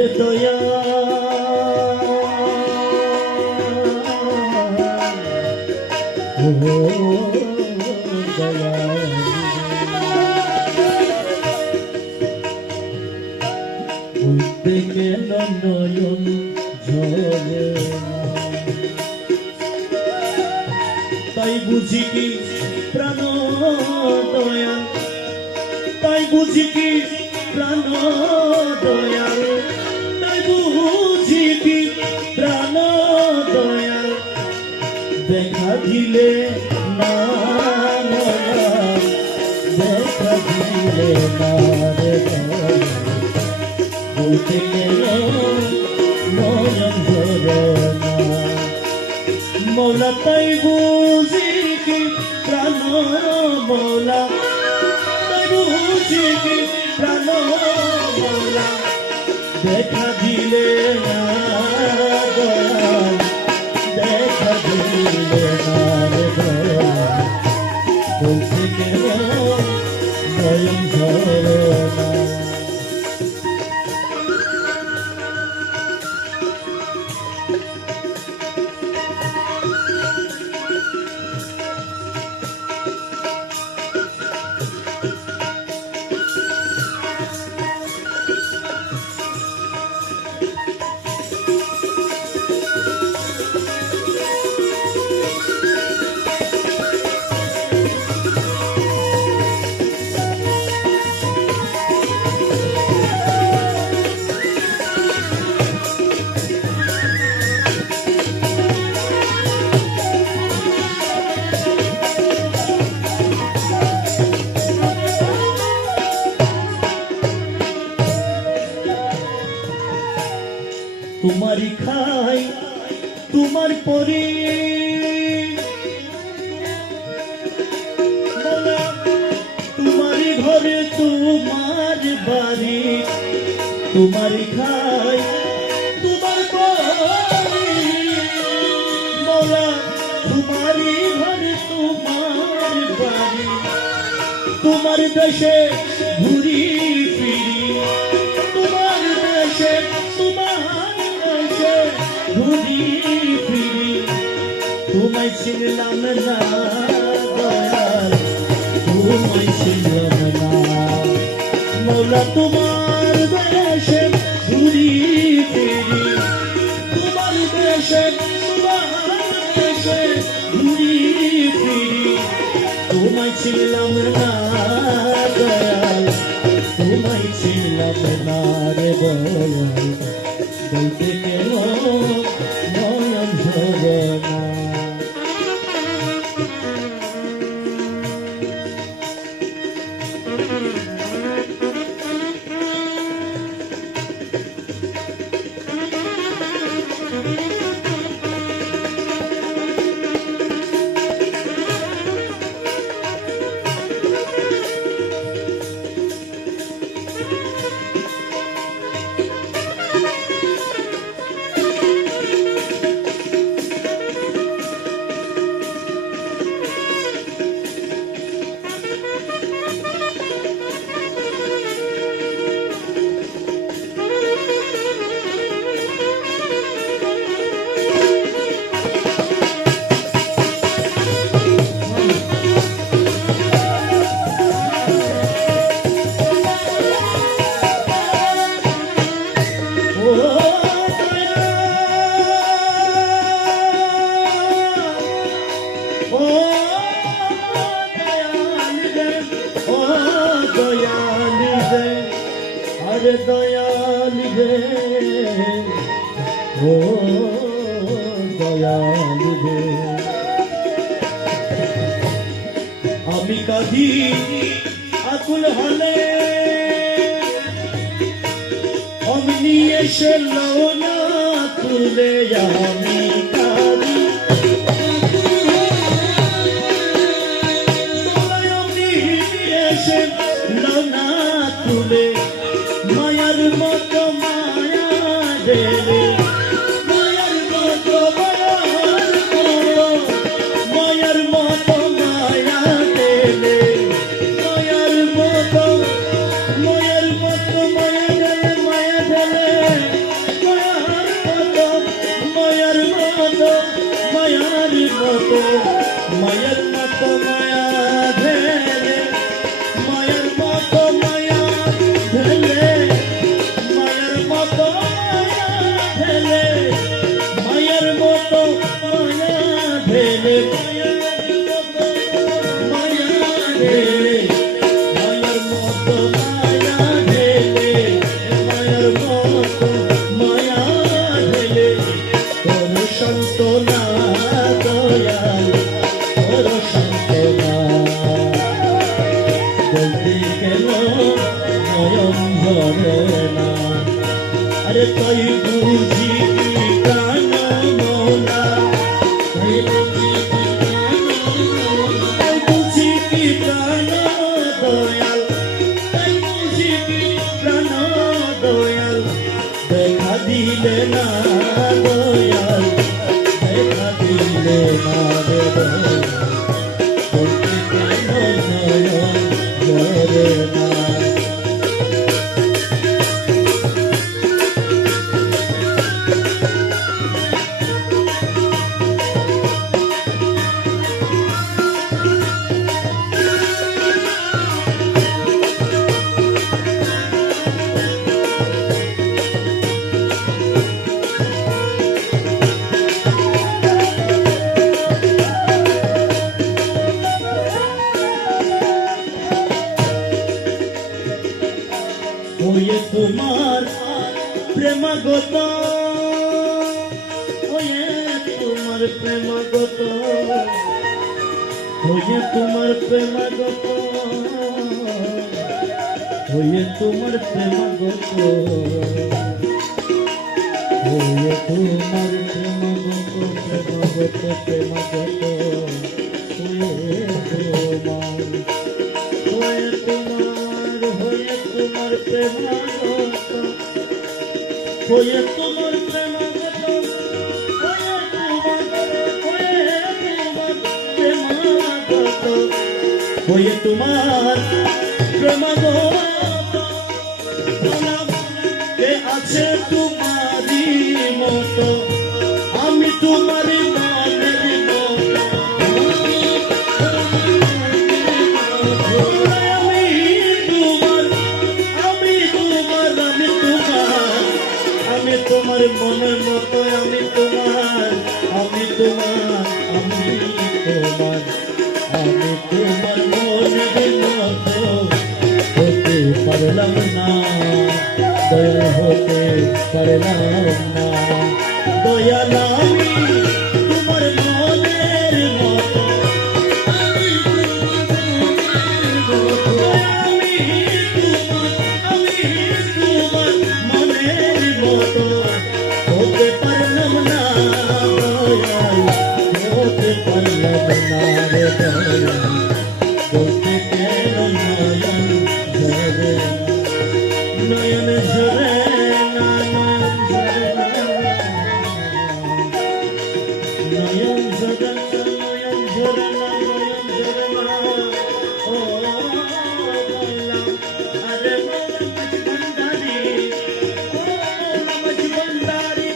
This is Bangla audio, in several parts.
রে দয়া ও দয়া উদ্বেগে নয়ন ঝরে তাই বুঝি কি প্রাণ দয়াল তাই বুঝি কি প্রাণ দয়াল তাই বুঝি কি প্রাণ দয়াল দেখা দিলে না দেখা দিলে না রে বলতে নয়ন ঝরে না মৌলা তাই বুঝি কি প্রাণ মৌলা তাই বুঝি কি প্রাণ মৌলা দেখা দিলে না দয়াল দেখা দিলে না রে দয়াল বলতে নয়ন ঝরে না তোমারি খাই তোমার পরি তোমারি ঘরে তোমার বাড়ি তোমারি খাই তোমার পরি মৌলা তোমারি ঘরে তোমার বাড়ি তোমার দেশে ঘুরি ফিরি তোমার দেশে ঘুরি ফিরি তোমায় ছিলাম না দয়াল তোমায় ছিলাম না মৌলা তোমার দেশে ঘুরি ফিরি তোমার দেশে ঘুরি ফিরি তোমায় ছিলাম না দয়াল তোমায় ছিলাম না রে দয়াল বলতে গেল নয়ন ঝরে না আরে দয়াল রে ও দয়াল রে আমি কাঁদি আকুল হলে অমনি এসে লওনা তুলে আমি কাঁদি অমনি এসে লওনা তুলে মায়ার মতো মায়া দেবে মায়ার মতো মায়ার মতো মায়া দেবে মায়ার মতো মায়া দেবে মায়া দেবে আরে তাই বুঝি কি প্রাণ মৌলা, তাই বুঝি কি প্রাণ দয়াল, তাই বুঝি কি প্রাণ দয়াল, দেখা দিলে না দয়াল, দেখা দিলে না রে দয়াল, বলতে কেন নয়ন ঝরে না। ওয়ে তোমার প্রেমাগত, ওয়ে তোমার প্রেমাগত, ওয়ে তোমার প্রেমাগত, ওয়ে তোমার প্রেমাগত, ওয়ে তোমার প্রেমাগত, প্রেমাগত, প্রেমাগত, ওয়ে তোমার, ওয়ে তোমার, ওয়ে তোমার প্রেমাগত, ওয়ে তোমার প্রেমাগত, ওয়ে তোমার প্রেমাগত, কে আছে তোমারই মতো, আমি তোমারই মনের মতো, আমি তোমার, আমি তোমার, আমি তোমার, আমি তোমার মনের মতো, আমি তোমার, আমি তোমার, আমি তোমার, আমি তোমার মনের মতো হতে পারলাম না, দয়া হতে পারলাম না, দয়াল আমি তোমার মনের মতো, আমি তোমার মনের মতো হতে পারলাম না, দয়াল হতে পারলাম না রে দয়াল, বলতে কেন নয়ন ঝরে না, নয়ন ঝরে না, নয়ন ঝরে না, নয়ন ঝরে না, নয়ন ঝরে না, নয়ন ঝরে না, ও মৌলা, আরে মৌলা মাঝ ভান্ডারি, ও মৌলা মাঝ ভান্ডারি,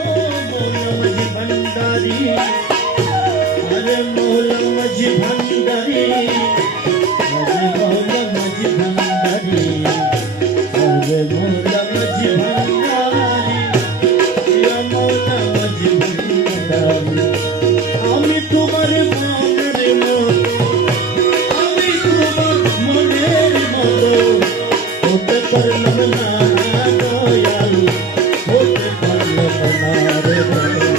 ও মৌলা মাঝ ভান্ডারি, আরে মৌলা মাঝ ভান্ডারি, আরে মৌলা মাঝ ভান্ডারি, আরে মৌলা মাঝ ভান্ডারি, ইয়া মৌলা মাঝ ভান্ডারি, আমি তোমার মনের মতো, আমি তোমার মনের মতো হতে পারলাম না দয়াল, হতে পারলাম না রে দয়াল,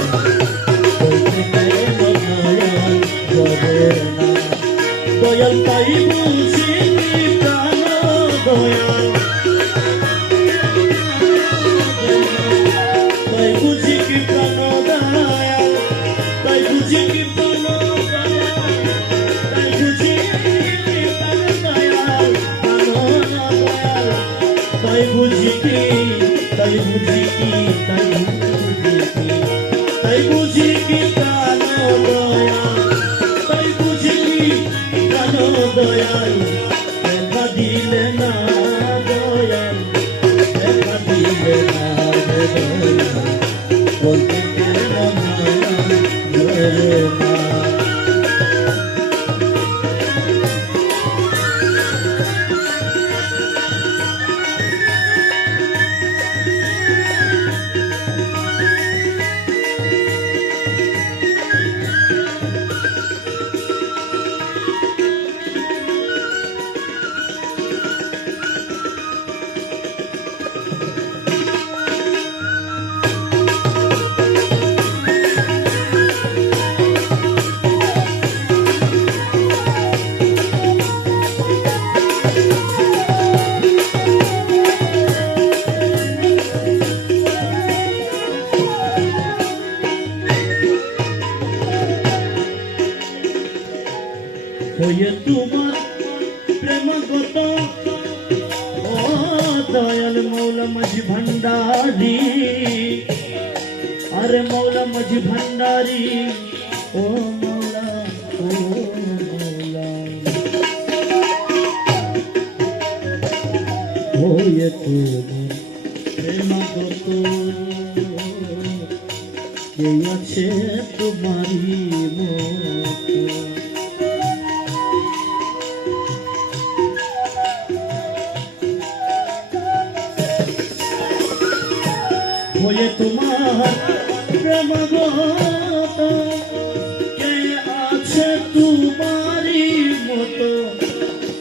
বলতে কেন নয়ন ঝরে না, দয়াল তাই বুঝি কি প্রাণ দয়াল, তাই বুঝি কি প্রাণ দয়াল, তাই বুঝি কি প্রাণ দয়াল, তাই বুঝি কি প্রাণ দয়াল, প্রাণ দয়াল, তাই বুঝি কি, তাই বুঝি কি, তাই বুঝি কি, তাই বুঝি কি প্রাণ দয়াল, তাই বুঝি কি প্রাণ দয়াল, দেখা দিলে না দয়াল, দেখা দিলে না রে দয়াল, বলতে কেন নয়ন ঝরে না। তোমার প্রেমগত ও দয়াল মৌলা মাঝি ভান্ডারি আরে মৌলা মাঝি ভান্ডারি ও মৌলা ও মৌলা ওয়ে তোমার প্রেমগত কে আছে তোমারি মতো ওয়ে তোমার প্রেমগত কে আছে তোমারি মতো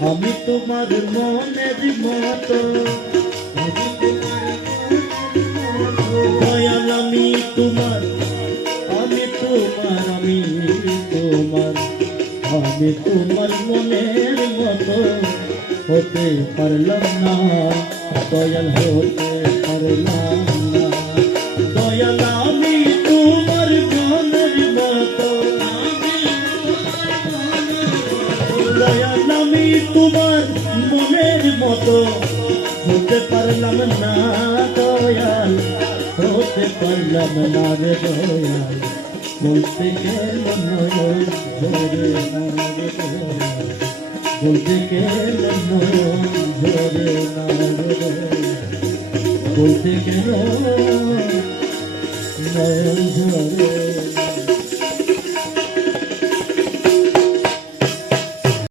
আমি তোমার মনের মতো দয়াল আমি তোমার আমি তোমার মনের মতো হতে পারলাম না দয়াল হতে পারলাম না দয়াল আমি তোমার মনের মতো দয়াল আমি তোমার মনের মতো হতে পারলাম না দয়াল হতে পারলাম না রে দয়াল বলতে গেল নয়ন ঝরে না রে দয়াল বলতে গেল নয়ন ঝরে না রে দয়াল বলতে গেল নয়ন ঝরে